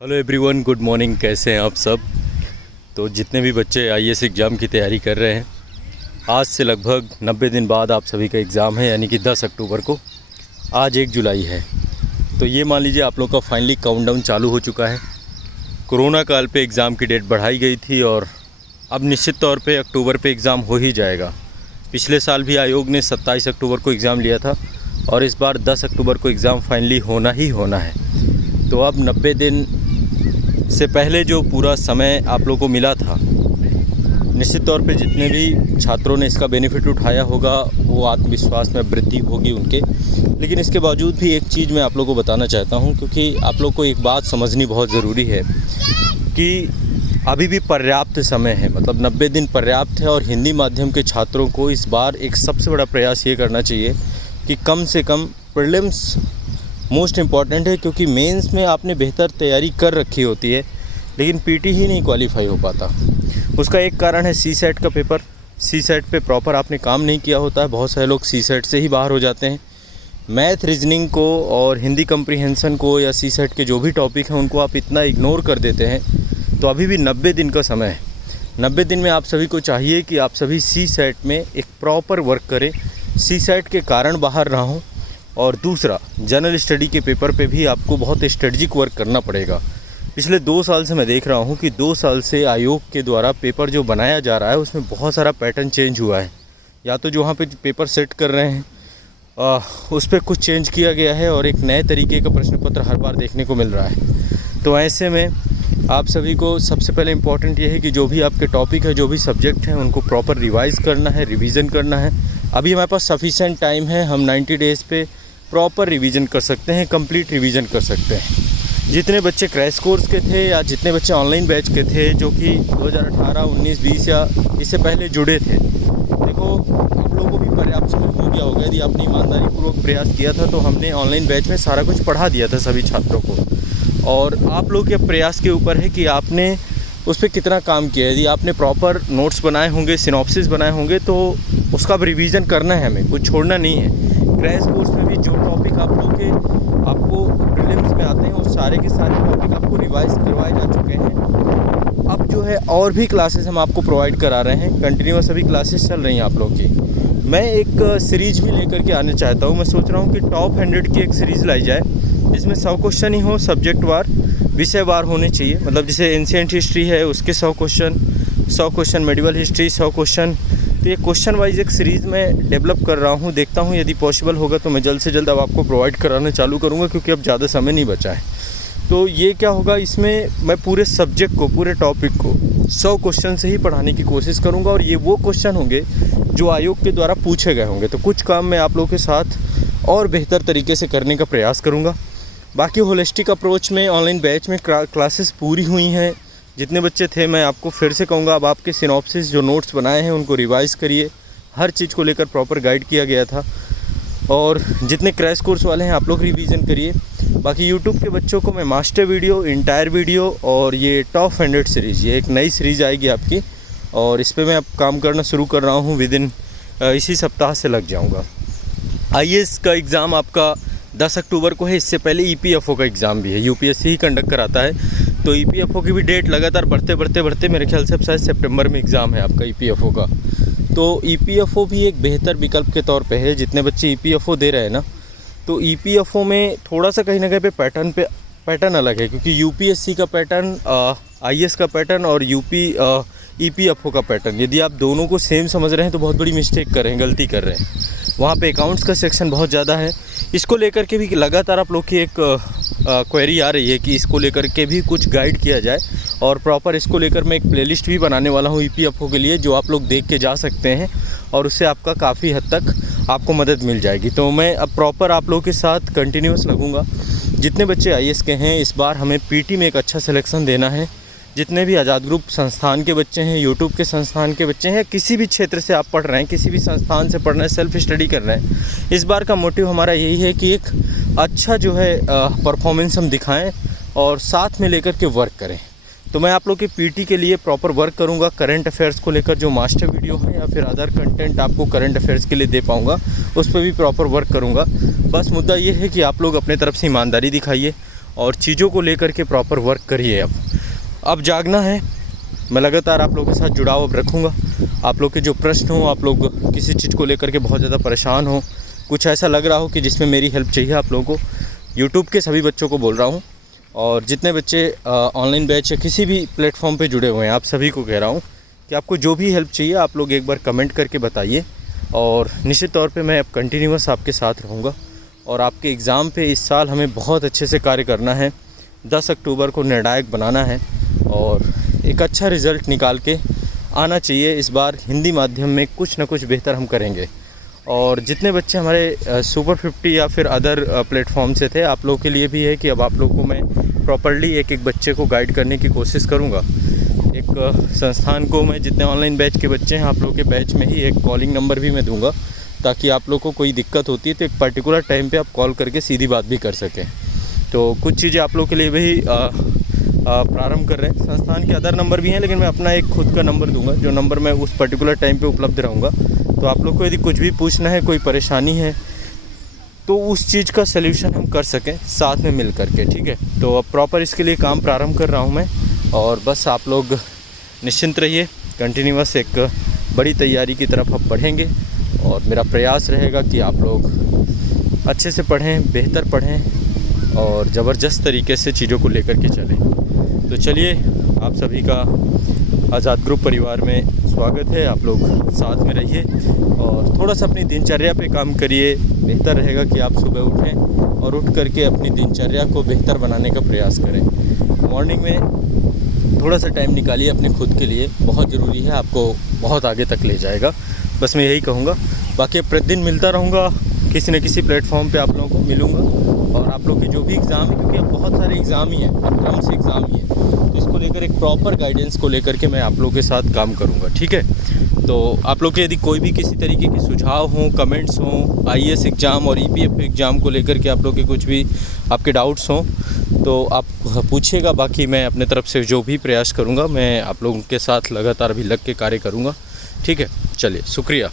Hello everyone, good morning. कैसे हैं आप सब? तो जितने भी बच्चे आईएएस एग्ज़ाम की तैयारी कर रहे हैं, आज से लगभग 90 दिन बाद आप सभी का एग्ज़ाम है, यानी कि 10 अक्टूबर को। आज 1 जुलाई है, तो ये मान लीजिए आप लोग का फाइनली काउंटडाउन चालू हो चुका है। कोरोना काल पे एग्ज़ाम की डेट बढ़ाई गई थी और अब निश्चित तौर पे अक्टूबर पे एग्ज़ाम हो ही जाएगा। पिछले साल भी आयोग ने 27 अक्टूबर को एग्ज़ाम लिया था और इस बार 10 अक्टूबर को एग्ज़ाम फाइनली होना ही होना है। तो अब 90 दिन से पहले जो पूरा समय आप लोगों को मिला था, निश्चित तौर पे जितने भी छात्रों ने इसका बेनिफिट उठाया होगा वो आत्मविश्वास में वृद्धि होगी उनके। लेकिन इसके बावजूद भी एक चीज़ मैं आप लोगों को बताना चाहता हूँ, क्योंकि आप लोग को एक बात समझनी बहुत ज़रूरी है कि अभी भी पर्याप्त समय है, मतलब 90 दिन पर्याप्त है। और हिंदी माध्यम के छात्रों को इस बार एक सबसे बड़ा प्रयास ये करना चाहिए कि कम से कम प्रीलिम्स मोस्ट इम्पॉर्टेंट है, क्योंकि मेंस में आपने बेहतर तैयारी कर रखी होती है लेकिन पीटी ही नहीं क्वालिफाई हो पाता। उसका एक कारण है सीसेट का पेपर। सीसेट पे प्रॉपर आपने काम नहीं किया होता है। बहुत सारे लोग सीसेट से ही बाहर हो जाते हैं। मैथ, रीजनिंग को और हिंदी कम्प्रीहेंसन को या सीसेट के जो भी टॉपिक हैं उनको आप इतना इग्नोर कर देते हैं। तो अभी भी 90 दिन का समय है। 90 दिन में आप सभी को चाहिए कि आप सभी सीसेट में एक प्रॉपर वर्क करें, सीसेट के कारण बाहर ना हो। और दूसरा, जनरल स्टडी के पेपर पे भी आपको बहुत स्ट्रेटजिक वर्क करना पड़ेगा। पिछले 2 साल से मैं देख रहा हूँ कि 2 साल से आयोग के द्वारा पेपर जो बनाया जा रहा है उसमें बहुत सारा पैटर्न चेंज हुआ है। या तो जो वहाँ पे पेपर सेट कर रहे हैं उस पर कुछ चेंज किया गया है और एक नए तरीके का प्रश्न पत्र हर बार देखने को मिल रहा है। तो ऐसे में आप सभी को सबसे पहले इम्पॉर्टेंट ये है कि जो भी आपके टॉपिक है, जो भी सब्जेक्ट हैं, उनको प्रॉपर रिवाइज़ करना है, रिवीजन करना है। अभी हमारे पास सफिशिएंट टाइम है। हम 90 डेज़ पे प्रॉपर रिवीजन कर सकते हैं, कंप्लीट रिवीजन कर सकते हैं। जितने बच्चे क्रैश कोर्स के थे या जितने बच्चे ऑनलाइन बैच के थे जो कि 2018, 19, 20 या इससे पहले जुड़े थे, देखो आप लोगों को भी पर्याप्त समय हो गया होगा। यदि आपने ईमानदारी पूर्वक प्रयास किया था तो हमने ऑनलाइन बैच में सारा कुछ पढ़ा दिया था सभी छात्रों को। और आप लोग के प्रयास के ऊपर है कि आपने उस पर कितना काम किया। यदि आपने प्रॉपर नोट्स बनाए होंगे, सिनॉप्सिस बनाए होंगे, तो उसका अब रिवीजन करना है, हमें कुछ छोड़ना नहीं है। क्रैश कोर्स में भी जो टॉपिक आप लोग के आपको प्रीलिम्स में आते हैं वो सारे के सारे टॉपिक आपको रिवाइज करवाए जा चुके हैं। अब जो है और भी क्लासेस हम आपको प्रोवाइड करा रहे हैं। कंटिन्यूअस अभी क्लासेस चल रही हैं आप लोग की। मैं एक सीरीज भी लेकर के आने चाहता हूँ। मैं सोच रहा हूँ कि टॉप 100 की एक सीरीज़ लाई जाए, जिसमें 100 क्वेश्चन ही हो, सब्जेक्ट वार, विषय वार होने चाहिए। मतलब जैसे एंशिएंट हिस्ट्री है उसके 100 क्वेश्चन, मेडिवल हिस्ट्री 100 क्वेश्चन। तो ये क्वेश्चन वाइज एक सीरीज़ में डेवलप कर रहा हूँ। देखता हूँ यदि पॉसिबल होगा तो मैं जल्द से जल्द अब आपको प्रोवाइड कराना चालू करूँगा, क्योंकि अब ज़्यादा समय नहीं बचा है। तो ये क्या होगा, इसमें मैं पूरे सब्जेक्ट को, पूरे टॉपिक को 100 क्वेश्चन से ही पढ़ाने की कोशिश करूँगा। और ये वो क्वेश्चन होंगे जो आयोग के द्वारा पूछे गए होंगे। तो कुछ काम मैं आप लोगों के साथ और बेहतर तरीके से करने का प्रयास करूँगा। बाकी होलिस्टिक अप्रोच में ऑनलाइन बैच में क्लासेस पूरी हुई हैं। जितने बच्चे थे, मैं आपको फिर से कहूँगा, अब आपके सिनॉप्सिस जो नोट्स बनाए हैं उनको रिवाइज़ करिए। हर चीज़ को लेकर प्रॉपर गाइड किया गया था। और जितने क्रैश कोर्स वाले हैं आप लोग रिवीजन करिए। बाकी यूट्यूब के बच्चों को मैं मास्टर वीडियो, इंटायर वीडियो और ये टॉप 100 सीरीज़, ये एक नई सीरीज़ आएगी आपकी, और इस पर मैं अब काम करना शुरू कर रहा हूँ। विदिन इसी सप्ताह से लग जाऊँगा। आईएएस का एग्ज़ाम आपका 10 अक्टूबर को है। इससे पहले ईपीएफओ का एग्ज़ाम भी है, यूपीएससी ही कंडक्ट कराता है। तो ईपीएफओ की भी डेट लगातार बढ़ते मेरे ख्याल से अब शायद सितंबर में एग्ज़ाम है आपका ईपीएफओ का। तो ईपीएफओ भी एक बेहतर विकल्प के तौर पे है। जितने बच्चे ईपीएफओ दे रहे हैं ना, तो ईपीएफओ में थोड़ा सा कहीं ना कहीं पे पैटर्न अलग है, क्योंकि यूपीएससी का पैटर्न, आईएएस का पैटर्न और ईपीएफओ का पैटर्न, यदि आप दोनों को सेम समझ रहे हैं तो बहुत बड़ी मिस्टेक कर रहे हैं, गलती कर रहे हैं। वहाँ पे अकाउंट्स का सेक्शन बहुत ज़्यादा है। इसको लेकर के भी लगातार आप लोग की एक क्वेरी आ रही है कि इसको लेकर के भी कुछ गाइड किया जाए। और प्रॉपर इसको लेकर मैं एक प्लेलिस्ट भी बनाने वाला हूँ ईपीएफओ के लिए, जो आप लोग देख के जा सकते हैं और उससे आपका काफ़ी हद तक आपको मदद मिल जाएगी। तो मैं अब प्रॉपर आप लोगों के साथ कंटिन्यूस लगूंगा। जितने बच्चे आईएएस के हैं, इस बार हमें पीटी में एक अच्छा सिलेक्शन देना है। जितने भी आज़ाद ग्रुप संस्थान के बच्चे हैं, यूट्यूब के संस्थान के बच्चे हैं, किसी भी क्षेत्र से आप पढ़ रहे हैं, किसी भी संस्थान से पढ़ रहे हैं, सेल्फ स्टडी कर रहे हैं, इस बार का मोटिव हमारा यही है कि एक अच्छा जो है परफॉर्मेंस हम दिखाएं और साथ में लेकर के वर्क करें। तो मैं आप लोग के पीटी के लिए प्रॉपर वर्क करूंगा। करंट अफेयर्स को लेकर जो मास्टर वीडियो है या फिर अदर कंटेंट आपको करंट अफेयर्स के लिए दे पाऊंगा, उस पर भी प्रॉपर वर्क करूंगा। बस मुद्दा ये है कि आप लोग अपने तरफ से ईमानदारी दिखाइए और चीज़ों को लेकर के प्रॉपर वर्क करिए। अब जागना है। मैं लगातार आप लोगों के साथ जुड़ाव अब रखूँगा। आप लोग के जो प्रश्न हो, आप लोग किसी चीज़ को लेकर के बहुत ज़्यादा परेशान हो, कुछ ऐसा लग रहा हो कि जिसमें मेरी हेल्प चाहिए आप लोगों को, यूट्यूब के सभी बच्चों को बोल रहा हूँ और जितने बच्चे ऑनलाइन बैच या किसी भी प्लेटफॉर्म पे जुड़े हुए हैं, आप सभी को कह रहा हूँ कि आपको जो भी हेल्प चाहिए आप लोग एक बार कमेंट करके बताइए और निश्चित तौर पे मैं अब कंटिन्यूअस आपके साथ रहूँगा। और आपके एग्ज़ाम पे इस साल हमें बहुत अच्छे से कार्य करना है। 10 अक्टूबर को निर्णायक बनाना है और एक अच्छा रिज़ल्ट निकाल के आना चाहिए। इस बार हिंदी माध्यम में कुछ ना कुछ बेहतर हम करेंगे। और जितने बच्चे हमारे सुपर 50 या फिर अदर प्लेटफॉर्म से थे, आप लोगों के लिए भी है कि अब आप लोगों को मैं प्रॉपर्ली एक एक बच्चे को गाइड करने की कोशिश करूँगा। एक संस्थान को मैं जितने ऑनलाइन बैच के बच्चे हैं, आप लोगों के बैच में ही एक कॉलिंग नंबर भी मैं दूंगा, ताकि आप लोग को कोई दिक्कत होती है तो एक पर्टिकुलर टाइम पे आप कॉल करके सीधी बात भी कर सकें। तो कुछ चीज़ें आप लोगों के लिए भी प्रारंभ कर रहे हैं। संस्थान के अदर नंबर भी हैं, लेकिन मैं अपना एक खुद का नंबर दूंगा, जो नंबर मैं उस पर्टिकुलर टाइम पे उपलब्ध रहूँगा। तो आप लोग को यदि कुछ भी पूछना है, कोई परेशानी है, तो उस चीज़ का सल्यूशन हम कर सकें साथ में मिल करके, ठीक है। तो अब प्रॉपर इसके लिए काम प्रारंभ कर रहा हूँ मैं, और बस आप लोग निश्चिंत रहिए। कंटिन्यूअस एक बड़ी तैयारी की तरफ अब बढ़ेंगे और मेरा प्रयास रहेगा कि आप लोग अच्छे से पढ़ें, बेहतर पढ़ें और ज़बरदस्त तरीके से चीज़ों को लेकर के चलें। तो चलिए, आप सभी का आज़ाद ग्रुप परिवार में स्वागत है। आप लोग साथ में रहिए और थोड़ा सा अपनी दिनचर्या पे काम करिए। बेहतर रहेगा कि आप सुबह उठें और उठ करके अपनी दिनचर्या को बेहतर बनाने का प्रयास करें। मॉर्निंग में थोड़ा सा टाइम निकालिए अपने खुद के लिए, बहुत ज़रूरी है, आपको बहुत आगे तक ले जाएगा। बस मैं यही कहूँगा। बाकी प्रतिदिन मिलता रहूँगा, किसी न किसी प्लेटफॉर्म पे आप लोगों को मिलूँगा। और आप लोग के जो भी एग्ज़ाम है, क्योंकि अब बहुत सारे एग्ज़ाम ही हैं, अब क्रम से एग्ज़ाम ही है, तो इसको लेकर एक प्रॉपर गाइडेंस को लेकर के मैं आप लोगों के साथ काम करूँगा, ठीक है। तो आप लोग के यदि कोई भी किसी तरीके के सुझाव हों, कमेंट्स हों, IAS एग्ज़ाम और EPF एग्ज़ाम को लेकर के आप लोग के कुछ भी आपके डाउट्स हों, तो आप पूछिएगा। बाकी मैं अपने तरफ से जो भी प्रयास करूँगा, मैं आप लोगों के साथ लगातार भी लग के कार्य करूँगा, ठीक है। चलिए, शुक्रिया।